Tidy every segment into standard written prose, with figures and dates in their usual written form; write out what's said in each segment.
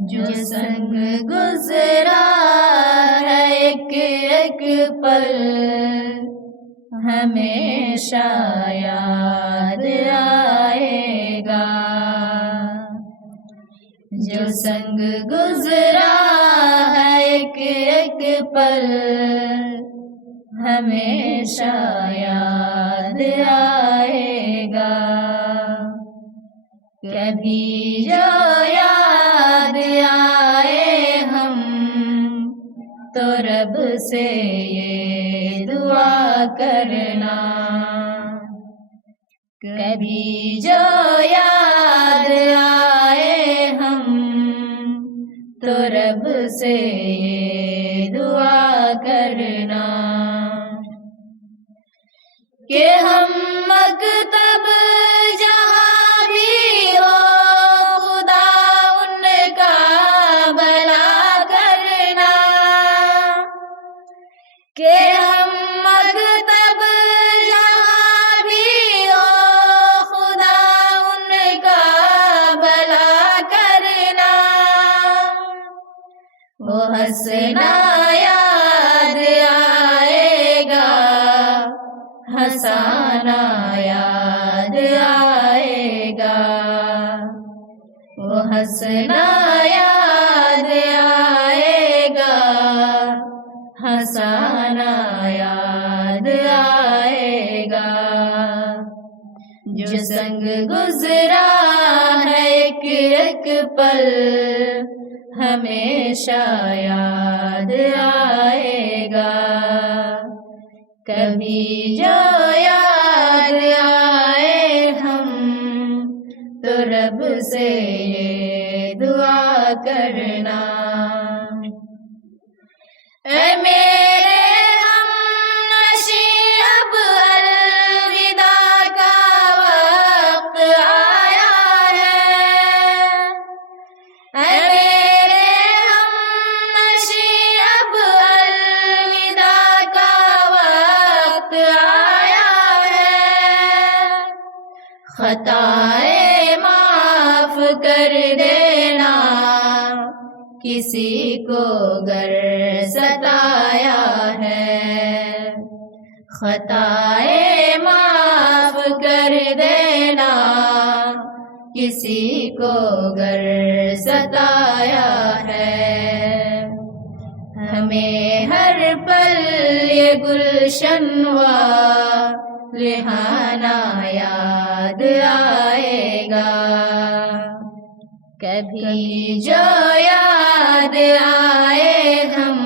जो संग गुजरा है एक एक पल, हमेशा याद आएगा। जो संग गुजरा है एक एक पल, हमेशा याद आएगा। कभी जो याद आए हम तो रब से ये दुआ करना। कभी जो याद आए हम तो रब से ये दुआ करना कि हम मकतब जहाँ भी हो खुदा उनका भला करना। कि हम मकतब जहाँ भी हो खुदा उनका भला करना। वो हंसना याद आएगा, हंसाना याद आएगा। वो हंसना याद आएगा, हंसाना याद आएगा। जो संग गुजरा है एक एक पल, हमेशा याद आएगा। कभी जो याद आए हम तो रब से ये दुआ करना। ऐ मेरे हमनशी अब अलविदा का वक्त आया है। ऐ मेरे हमनशी अब अलविदा का वक्त आया है। खताए माफ कर देना किसी को गर सताया है। खताए माफ कर देना किसी को गर सताया है। हमें हर पल ये गुलशन रिहाना याद आएगा। कभी जो याद आए हम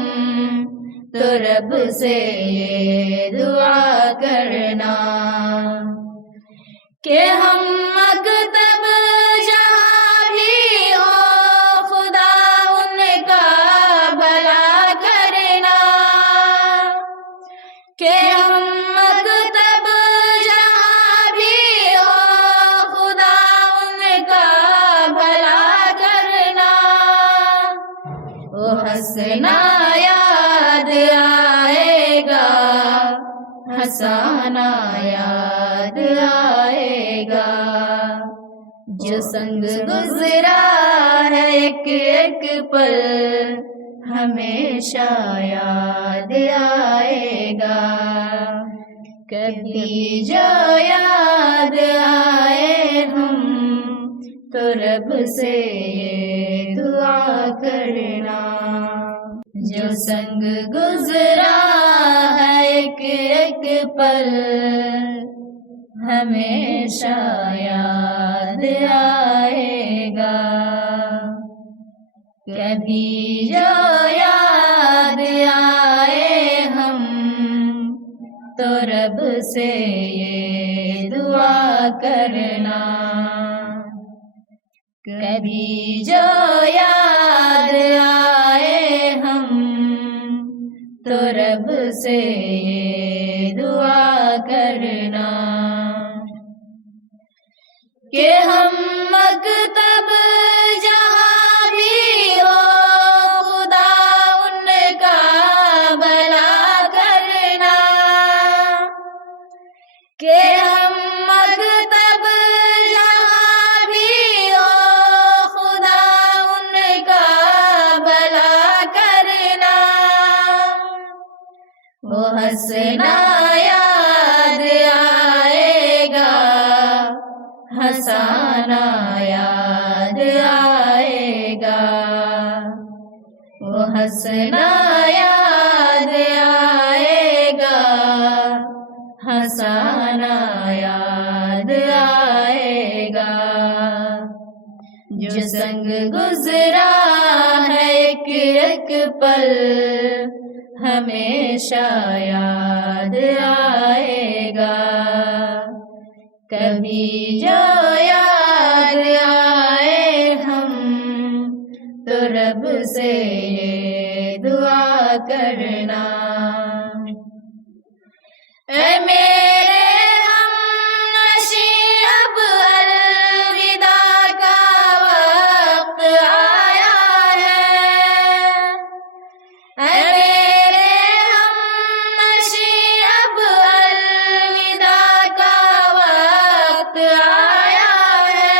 तो रब से ये दुआ करना कि हम मकतब जहाँ भी हो खुदा उनका भला करना। कि हम मकतब जहाँ भी हो खुदा उनका भला करना। वो हंसना याद आएगा, हंसाना याद आएगा। जो संग गुजरा है एक एक पल, हमेशा याद आएगा। कभी जो याद आए हम तो रब से ये दुआ करना। जो संग गुजरा है एक एक पल, हमेशा याद आएगा। कभी जो याद आए हम तो रब से ये दुआ करना। कभी जो याद आए हम तो रब से ये दुआ करना कि हम मकतब जहाँ भी हो खुदा उनका भला करना। कि हम मकतब जहाँ भी हो खुदा उनका हंसाना याद आएगा, वो हंसना याद आएगा, हंसाना याद आएगा। जो संग गुजरा है एक एक पल, हमेशा याद आएगा। कभी जो याद आए हम तो रब से ये दुआ करना, ऐ मेरे हमनशी अब अलविदा का वक्त आया है। ऐ मेरे हमनशी अब अलविदा का वक्त आया है।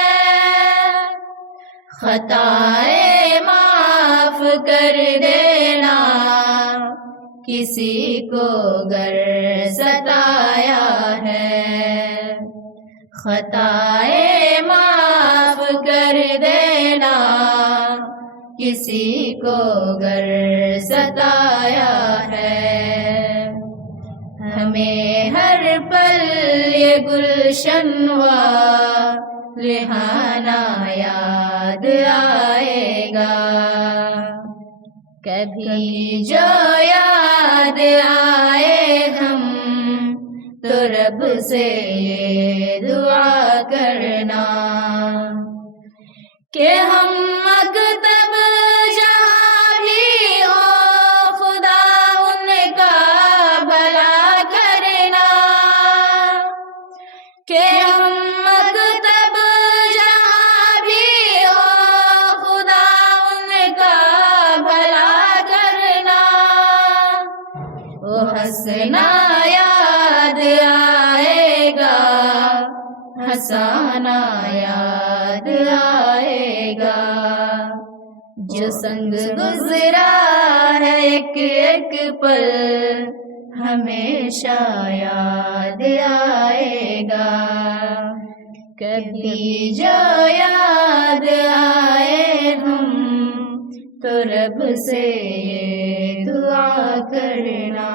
खताए माफ कर देना किसी को गर सताया है। खताए माफ कर देना किसी को गर सताया है। हमें हर पल ये गुलशनवा रिहाना याद आएगा। कभी जो याद आए हम तो रब से ये दुआ करना कि हम मकतब जहाँ भी हो खुदा उनका भला करना, कि हम मकतब जहाँ भी हो खुदा उनका भला करना। वो हंसना याद आएगा, हंसाना याद आएगा। जो संग गुजरा है एक एक पल, हमेशा याद आएगा। कभी जो याद आए हम तो रब से ये दुआ करना।